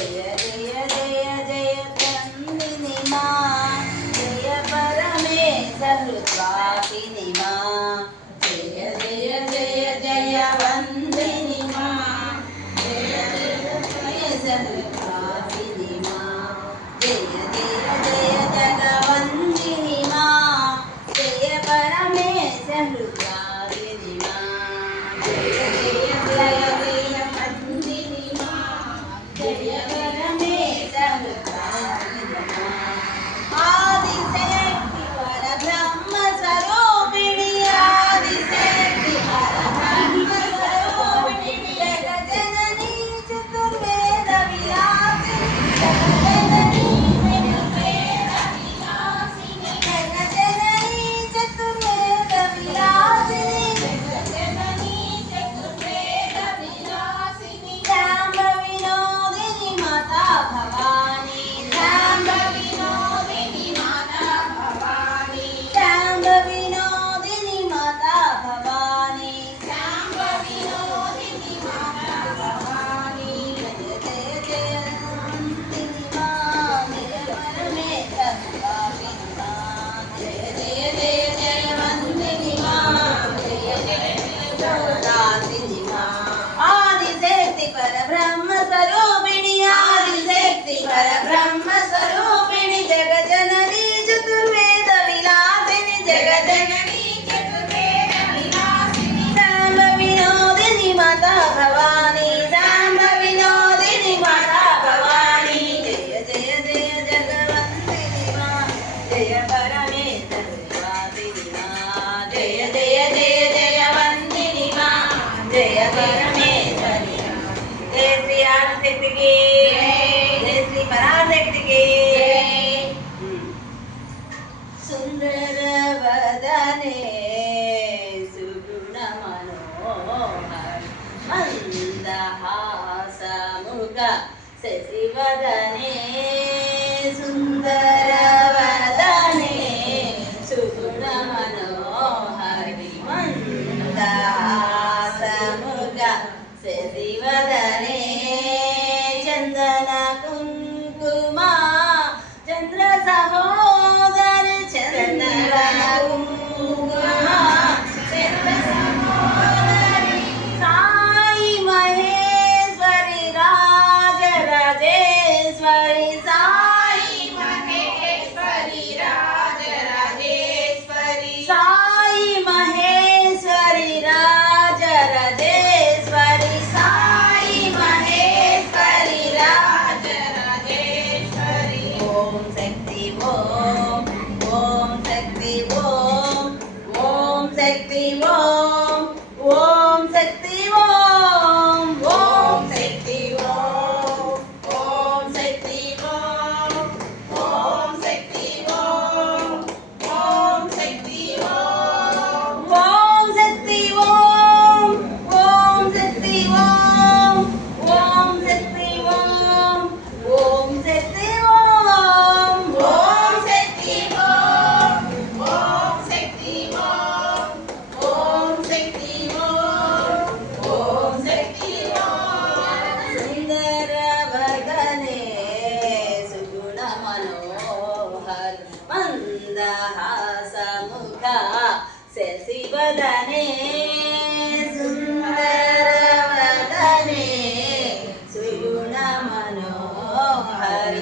जय जय जय जय चंदिनी माँ, जय परमेश हृद्वासिनी माँ, जय जय जय जय वंदिनी माँ, जय जय परमेश हृद्वासिनी माँ, जय जय जय जगवंदिनी माँ, जय परमेश हृद्वासिनी माँ, जय जय जय जय वंदिनी माँ, जय परमेश हृद्वासिनी माँ। आदिशक्ति परब्रह्म स्वरूपिणी, आदिशक्ति परब्रह्म स्वरूपिणी, जगज्जननी चतुर्वेद विलासिनी, जगज्जननी चतुर्वेद विलासिनी, जगज्जननी चतुर्वेद विलासिनी, शाम्ब विनोदिनी माता भवानी, शाम्ब विनोदिनी माता भवानी, शाम्ब विनोदिनी माता भवानी, शाम्ब विनोदिनी माता भवानी, जय जय जय वंदिनी माँ, जय परमेश हृद्वासिनी माँ, जय जय जय जय वंदिनी माँ, जय जय जय हृद्वासिनी माँ। आदिशक्ति परब्रह्म स्वरूपिणी, आदिशक्ति परब्रह्म स्वरूपिणी, जगज्जननी चतुर्वेद विलासिनी, जगज्जननी चतुर्वेद विलासिनी, शाम्ब विनोदिनी माता भवानी, शाम्ब विनोदिनी माता भवानी, जय जय जय जगवंदिनी माँ, जय परमेश हृद्वासिनी माँ, जय जय जय जय वंदिनी माँ, जय परमेश जय श्री आदिशक्ति की जय श्री पराशक्ति की सुंदर वदने सुगुण मनोहर मंदहास मुख शशिवदने, सुंदर वदने सुगुण मनोहर मंदहास मुख शशिवदने, चंदन कुंकुमा चंद्र सहोदर, चंदन कुंकुमा चंद्र सहोदरी, साई महेश्वरी राज राजेश्वरी, साई महेश्वरी राज राजेश्वरी, साई महेश्वरी राज राजेश्वरी, साई महेश्वरी राज राजेश्वरी। ओम शक्ति ओम, ओम शक्ति ओम, ओम शक्ति ओम, ओम शक्ति ओम, ओम शक्ति ओम, ओम शक्ति ओम, ओम शक्ति ओम, ओम शक्ति ओम, ओम शक्ति ओम, ओम शक्ति ओम, ओम शक्ति ओम, ओम शक्ति ओम, ओम शक्ति ओम, ओम शक्ति ओम, ओम शक्ति ओम, ओम शक्ति ओम। सुंदर वदने सुगुण मनोहर मंदहास मुख शशिवदने, सुंदर वदने सुगुण मनोहर